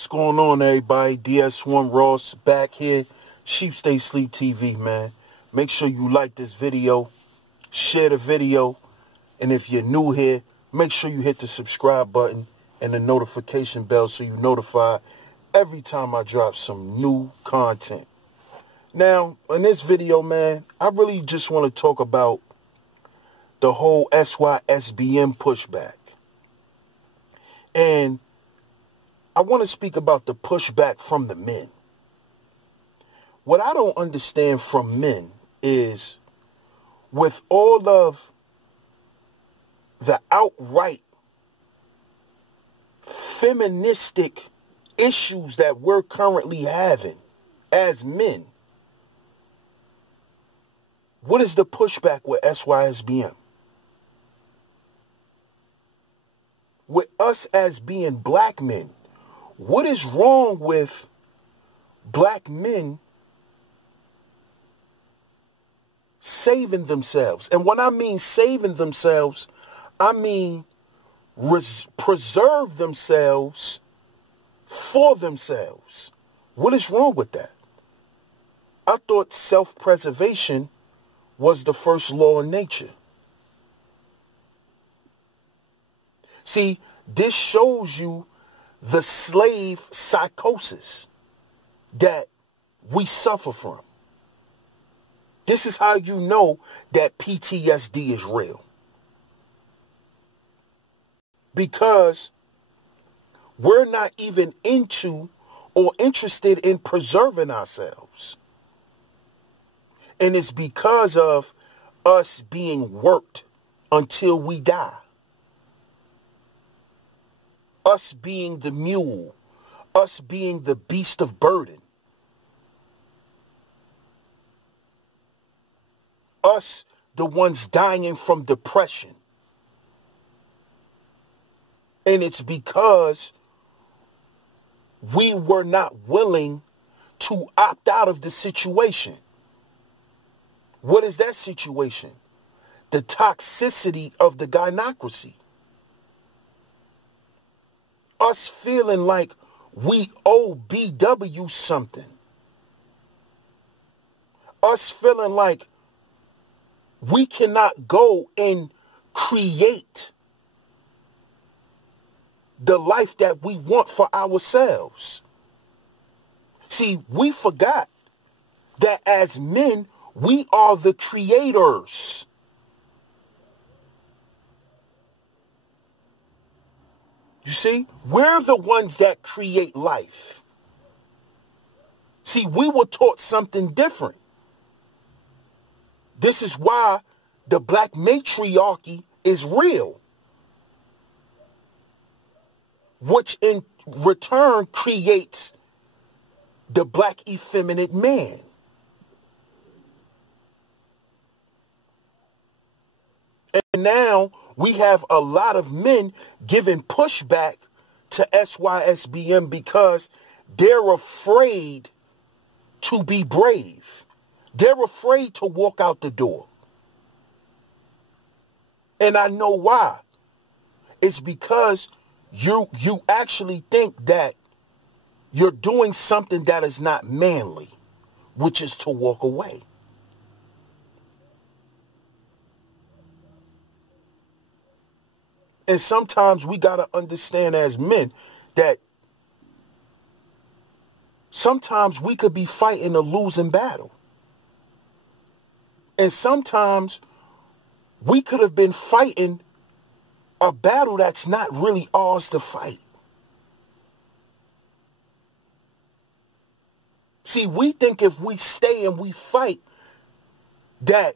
What's going on, everybody? DS1 Ross back here. SHEEPSTAYSLEEPTV, man. Make sure you like this video, share the video, and if you're new here, make sure you hit the subscribe button and the notification bell so you're notified every time I drop some new content. Now, in this video, man, I really just want to talk about the whole SYSBM pushback. And I want to speak about the pushback from the men. What I don't understand from men is, with all of the outright feministic issues that we're currently having as men, what is the pushback with SYSBM? With us as being black men, what is wrong with black men saving themselves? And when I mean saving themselves, I mean preserve themselves for themselves. What is wrong with that? I thought self-preservation was the first law in nature. See, this shows you the slave psychosis that we suffer from. This is how you know that PTSD is real. Because we're not even into or interested in preserving ourselves. And it's because of us being worked until we die. Us being the mule, us being the beast of burden, us the ones dying from depression. And it's because we were not willing to opt out of the situation. What is that situation? The toxicity of the gynocracy. Us feeling like we owe BW something. Us feeling like we cannot go and create the life that we want for ourselves. See, we forgot that as men, we are the creators. You see, we're the ones that create life. See, we were taught something different. This is why the black matriarchy is real, which in return creates the black effeminate man. And now we have a lot of men giving pushback to SYSBM because they're afraid to be brave. They're afraid to walk out the door. And I know why. It's because you actually think that you're doing something that is not manly, which is to walk away. And sometimes we got to understand as men that sometimes we could be fighting a losing battle. And sometimes we could have been fighting a battle that's not really ours to fight. See, we think if we stay and we fight, that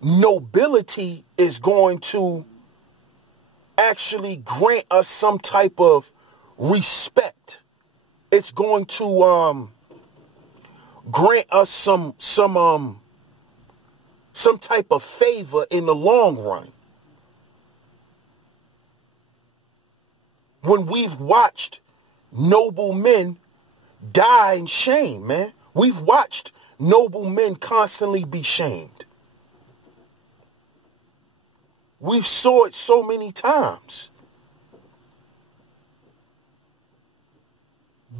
nobility is going to actually grant us some type of respect. It's going to grant us some type of favor in the long run. When we've watched noble men die in shame, man. We've watched noble men constantly be shamed. We've saw it so many times.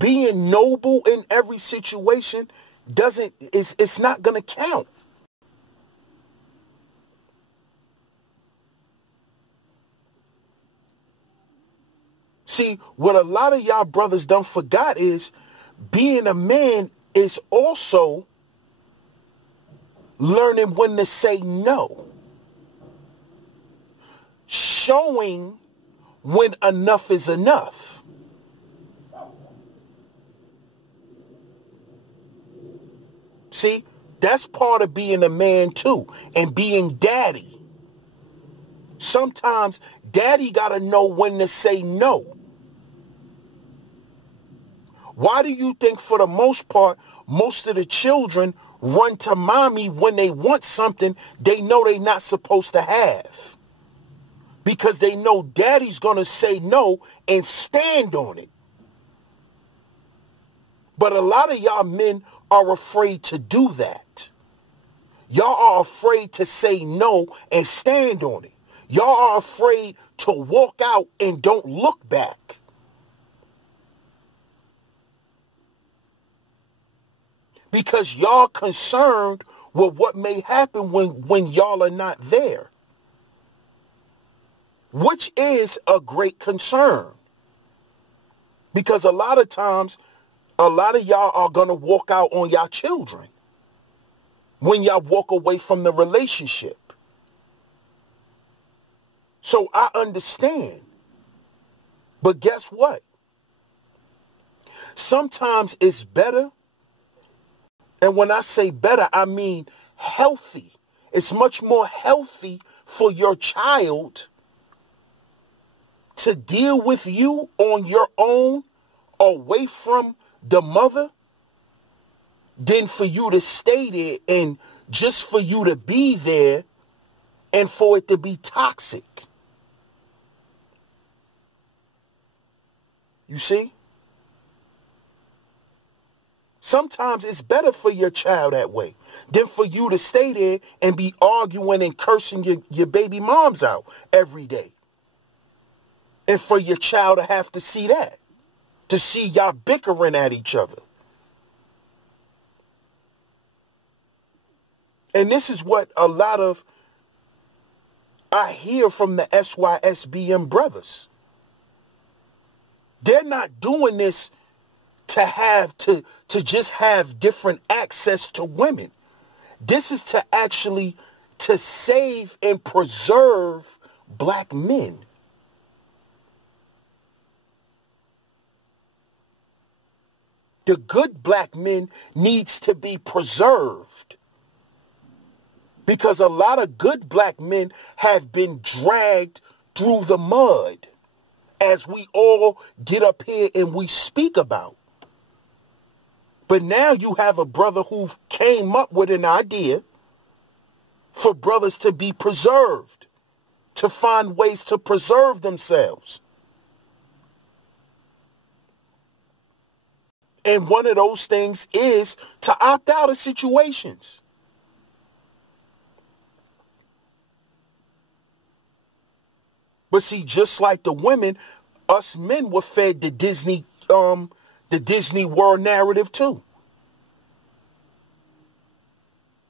being noble in every situation it's not going to count. See, what a lot of y'all brothers done forgot is being a man is also learning when to say no. Showing when enough is enough. See, that's part of being a man too, and being daddy. Sometimes daddy gotta know when to say no. Why do you think for the most part, most of the children run to mommy when they want something they know they're not supposed to have? Because they know daddy's going to say no and stand on it. But a lot of y'all men are afraid to do that. Y'all are afraid to say no and stand on it. Y'all are afraid to walk out and don't look back. Because y'all concerned with what may happen when y'all are not there. Which is a great concern. Because a lot of times, a lot of y'all are going to walk out on y'all children when y'all walk away from the relationship. So I understand. But guess what? Sometimes it's better. And when I say better, I mean healthy. It's much more healthy for your child to deal with you on your own, away from the mother, than for you to stay there and just for you to be there and for it to be toxic. You see? Sometimes it's better for your child that way than for you to stay there and be arguing and cursing your baby moms out every day. And for your child to have to see that, to see y'all bickering at each other. And this is what a lot of I hear from the SYSBM brothers. They're not doing this to just have different access to women. This is to actually to save and preserve black men. The good black men needs to be preserved. Because a lot of good black men have been dragged through the mud, as we all get up here and we speak about. But now you have a brother who came up with an idea for brothers to be preserved, to find ways to preserve themselves. And one of those things is to opt out of situations. But see, just like the women, us men were fed the Disney World narrative too.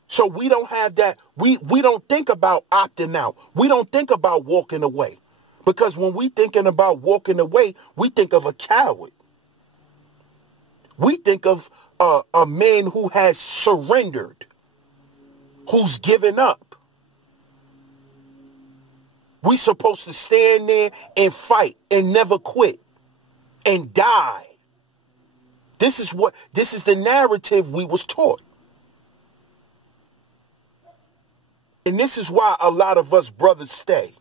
So we don't have that. We don't think about opting out. We don't think about walking away. Because when we thinking about walking away, we think of a coward. We think of a man who has surrendered, who's given up. We supposed to stand there and fight and never quit and die. This is the narrative we was taught. And this is why a lot of us brothers stay.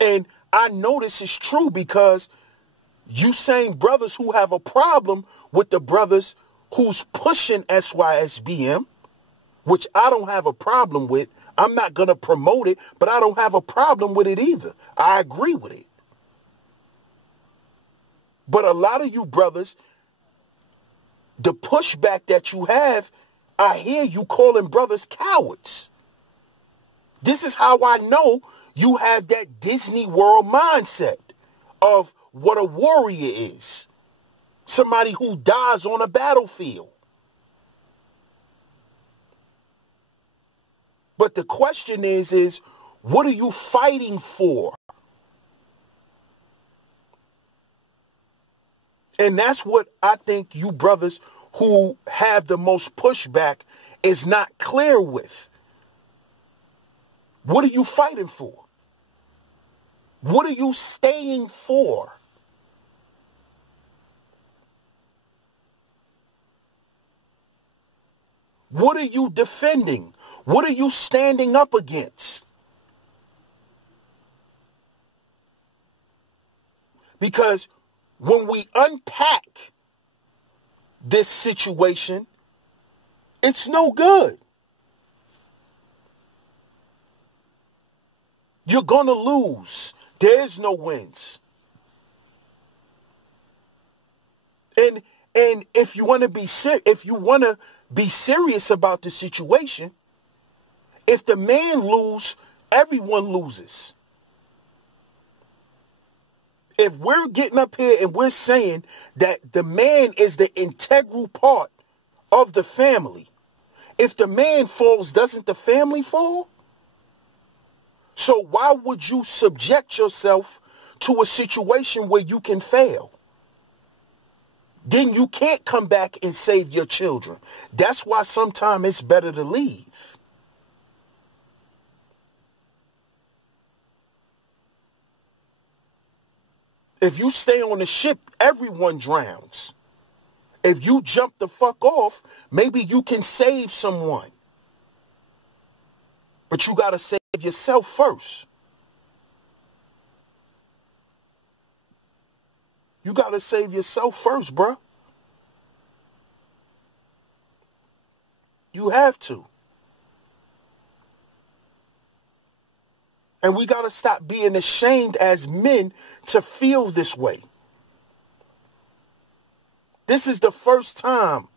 And I know this is true because you same brothers who have a problem with the brothers who's pushing SYSBM, which I don't have a problem with. I'm not going to promote it, but I don't have a problem with it either. I agree with it. But a lot of you brothers, the pushback that you have, I hear you calling brothers cowards. This is how I know you have that Disney World mindset of what a warrior is. Somebody who dies on a battlefield. But the question is what are you fighting for? And that's what I think you brothers who have the most pushback is not clear with. What are you fighting for? What are you staying for? What are you defending? What are you standing up against? Because when we unpack this situation, it's no good. You're going to lose. There's no wins. And if you want to be serious about the situation, if the man loses, everyone loses. If we're getting up here and we're saying that the man is the integral part of the family, if the man falls, doesn't the family fall? So why would you subject yourself to a situation where you can fail? Then you can't come back and save your children. That's why sometimes it's better to leave. If you stay on the ship, everyone drowns. If you jump the fuck off, maybe you can save someone. But you got to save yourself first. You got to save yourself first, bruh. You have to. And we got to stop being ashamed as men to feel this way. This is the first time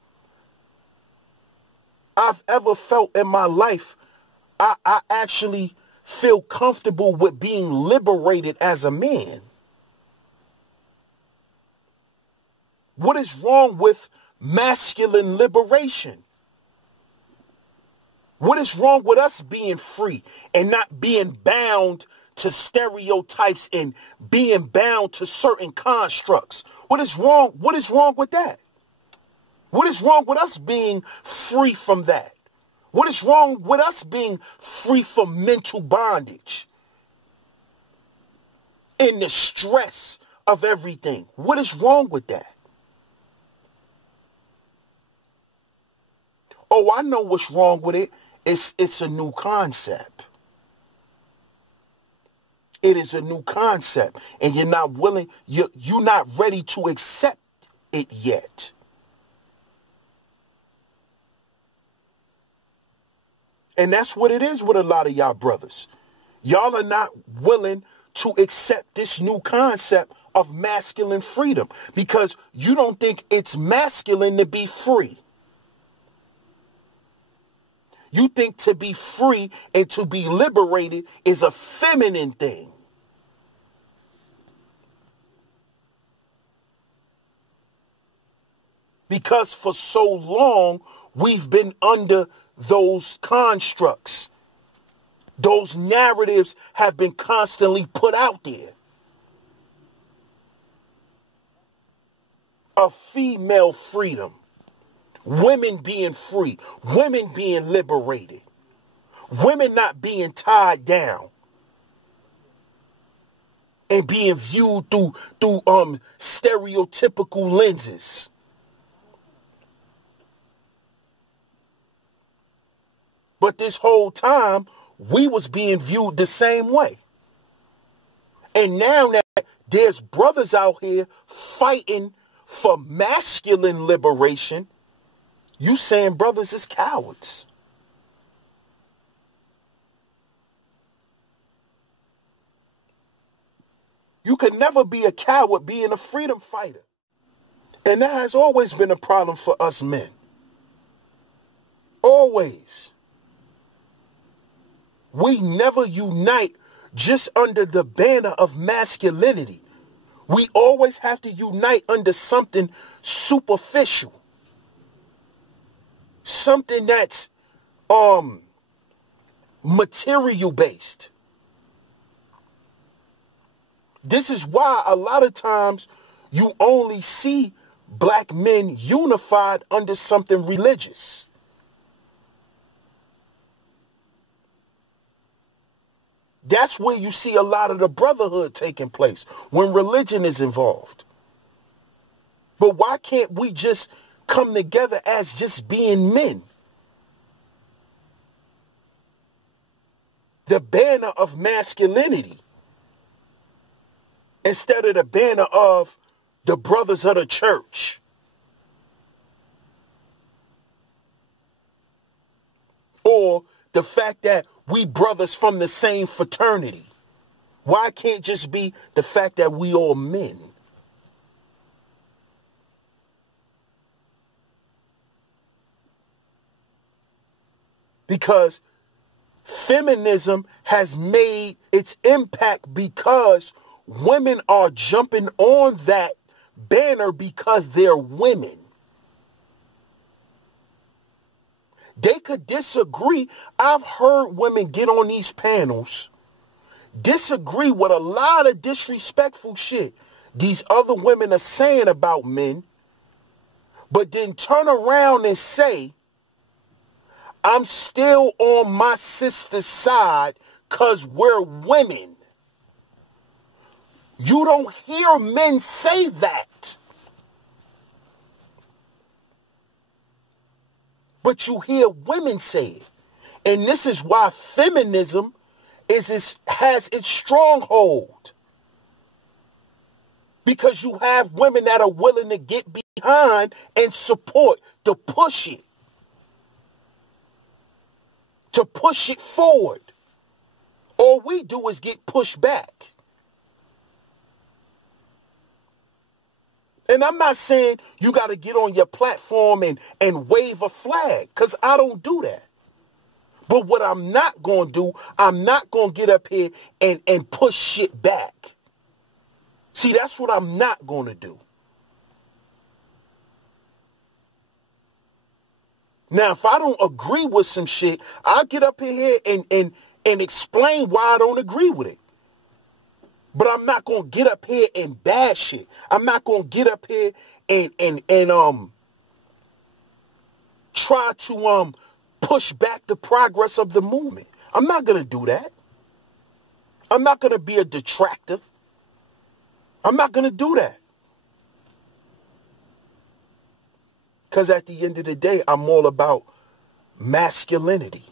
I've ever felt in my life I actually feel comfortable with being liberated as a man. What is wrong with masculine liberation? What is wrong with us being free and not being bound to stereotypes and being bound to certain constructs? What is wrong? What is wrong with that? What is wrong with us being free from that? What is wrong with us being free from mental bondage and the stress of everything? What is wrong with that? Oh, I know what's wrong with it. It's a new concept. It is a new concept, and you're not willing, you're not ready to accept it yet. And that's what it is with a lot of y'all brothers. Y'all are not willing to accept this new concept of masculine freedom because you don't think it's masculine to be free. You think to be free and to be liberated is a feminine thing. Because for so long, we've been under those constructs. Those narratives have been constantly put out there. Of female freedom. Women being free. Women being liberated. Women not being tied down. And being viewed through stereotypical lenses. But this whole time, we was being viewed the same way. And now that there's brothers out here fighting for masculine liberation, you saying brothers is cowards. You could never be a coward being a freedom fighter. And that has always been a problem for us men. Always. We never unite just under the banner of masculinity. We always have to unite under something superficial. Something that's material based. This is why a lot of times you only see black men unified under something religious. That's where you see a lot of the brotherhood taking place, when religion is involved. But why can't we just come together as just being men? The banner of masculinity, instead of the banner of the brothers of the church. Or the fact that we brothers from the same fraternity. Why can't just be the fact that we all men? Because feminism has made its impact because women are jumping on that banner because they're women. They could disagree. I've heard women get on these panels, disagree with a lot of disrespectful shit these other women are saying about men, but then turn around and say, I'm still on my sister's side because we're women. You don't hear men say that. But you hear women say it. And this is why feminism has its stronghold. Because you have women that are willing to get behind and support, to push it. To push it forward. All we do is get pushed back. And I'm not saying you got to get on your platform and wave a flag, because I don't do that. But what I'm not going to do, I'm not going to get up here and push shit back. See, that's what I'm not going to do. Now, if I don't agree with some shit, I'll get up in here and explain why I don't agree with it. But I'm not going to get up here and bash it. I'm not going to get up here and try to push back the progress of the movement. I'm not going to do that. I'm not going to be a detractor. I'm not going to do that. Because at the end of the day, I'm all about masculinity.